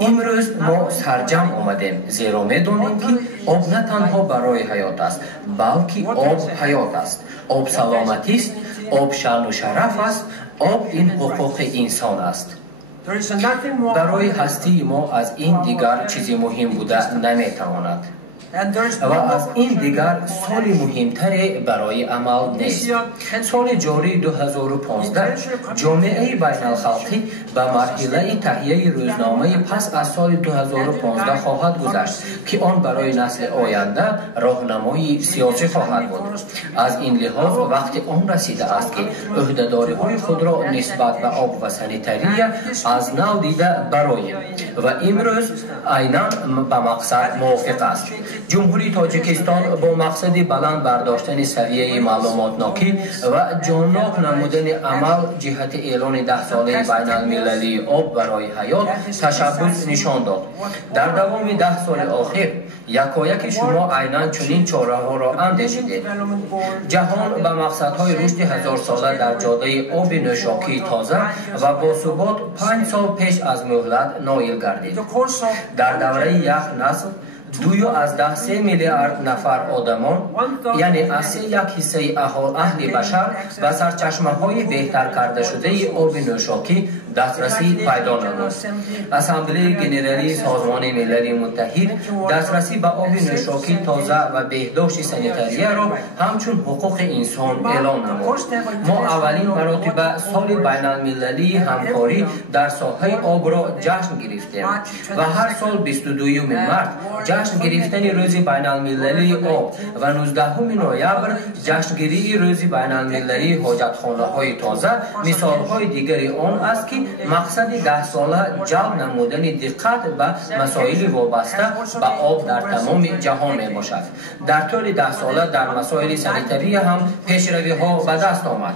امروز ما سرجم آمدیم زیرا می‌دانیم که آب نه تنها برای حیات است بلکه آب حیات است. آب سلامتی است، آب شأن و شرف است، آب این حقوق انسان است. برای هستی ما از این دیگر چیزی مهم بوده نمی‌تواند و از این دیگر سال مهمتری برای عمل نیست. سال جاری 2015 جامعه بین الخلقی به مرحله تهیه روزنامه پس از سال 2015 خواهد گذشت که آن برای نسل آینده راهنمای سیاسی خواهد بود. از این لحاظ وقت آن رسیده است که عهده‌داری‌های خود را نسبت به آب و سانیتری از نو دیده برآییم و امروز عیناً به مقصد موافق است. جمهوری تاجیکستان با مقصد بلند برداشتن سویه معلوماتناکی و جانناک نمودن عمل جهت اعلان 10 ساله بین المللی آب برای حیات تشبث نشان داد. در دوام 10 سال آخر یکایک شما عیناً چنین چاره‌ها را اندیشیدید. جهان به مقصدهای رشد 1000 ساله در جاده آب نوشاکی تازه و باثبات 5 سال پیش از مهلت نائل گردید. در دوره یک نسل 2 از 10 3 میلیارد نفر آدمان یعنی از یک حصه اهل بشر به سرچشمه‌های بهتر کرده شده آب نوشاکی دسترسی پیدا نمود. اسامبله گنرالی سازمان ملل متحد دسترسی به آب نوشاکی تازه و بهداشت سانیتری را همچون حقوق انسان اعلام نمود. ما اولین مراتب سال بین المللی همکاری در ساحه آب را جشن گرفتیم و هر سال 22 مارس جشن گرفتن روز بین المللی آب و 19 نوامبر جشنگیری روز بین المللی حاجتخانه های تازه مثال های دیگری آن است که مقصد 10 ساله جلب نمودن دقت به مسائل وابسته به آب در تمام جهان می باشد. در طول 10 ساله در مسائل سانیتری هم پیشروی ها به دست آمد.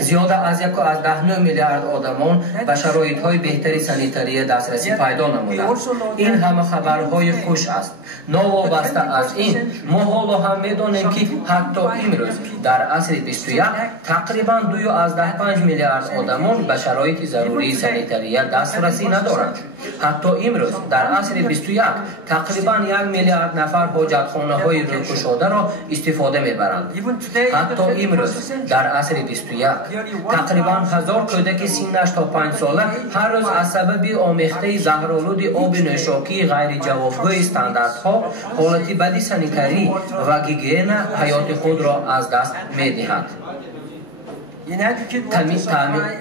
زیاده از 1.9 میلیارد آدمان به شرایط های بهتری سانیتری دسترسی پیدا نمودند. این همه خبرهای خوش است. نوابسته از این ما حالا هم میدانیم که حتی امروز در عصر 21 تقریبا 2.5 میلیارد آدمان به شرایط ضروری سانیتری دسترسی ندارند. حتی امروز در عصر 21 تقریبا 1 میلیارد نفر حاجتخانه های روکشاده را استفاده میبرند. حتی امروز در عصر 21 تقریبا 1000 کودک سنش تا 5 ساله هر روز از سبب آمیخته زهرآلود آب نوشاکی غیر جوابگوی استانداردها حالت بدی سانیتری و گیگین حیات خود را از دست می‌دهد.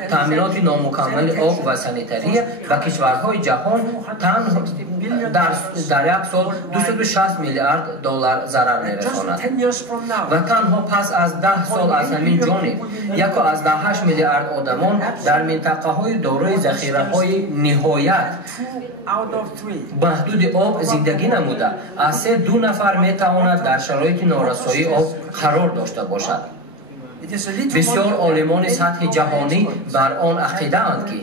تامینات نامکمل آب و سانیتری و کشورهای جهان در یک سال 260 میلیارد دلار ضرر می‌رساند و تنها پس از 10 سال از همین جانب 1.8 میلیارد آدمان در منطقه‌های دارای ذخیره‌های نهایت محدود آب زندگی نموده از 2 نفر می‌تواند در شرایط نارسایی آب قرار داشته باشد. بسیار عالمان سطح جهانی بر آن عقیده اند که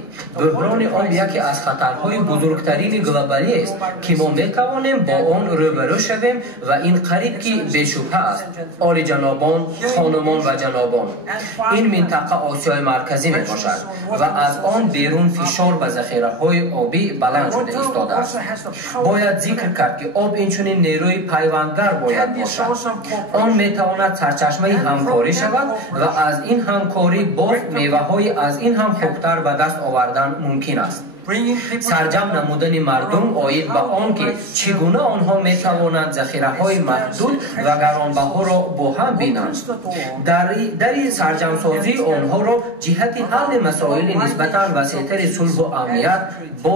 بحران آب یکی از خطرهای بزرگترین گلوبالی است که ما میتوانیم با آن روبرو شویم و این قریب که بشبهه است. عالی جنابان، خانمان و جنابان، این منطقه آسیای مرکزی می باشد و از آن بیرون فشار به ذخیره‌های آبی بلند شده ایستاده است. باید ذکر کرد که آب اینچنین نیروی پیوندگر باید باشد. آن میتواند سرچشمه همکاری شود و از این همکاری باز میوه‌های از این هم خوبتر به دست آوردن ممکن است. سرجم نمودن مردم آید به آن که چگونه آنها میتوانند ذخیره‌های محدود و گرانبها را با هم بینند. در سرجم سازی آنها را جهت حل مسائل نسبتاً وسیع‌تر صلح و امنیت باز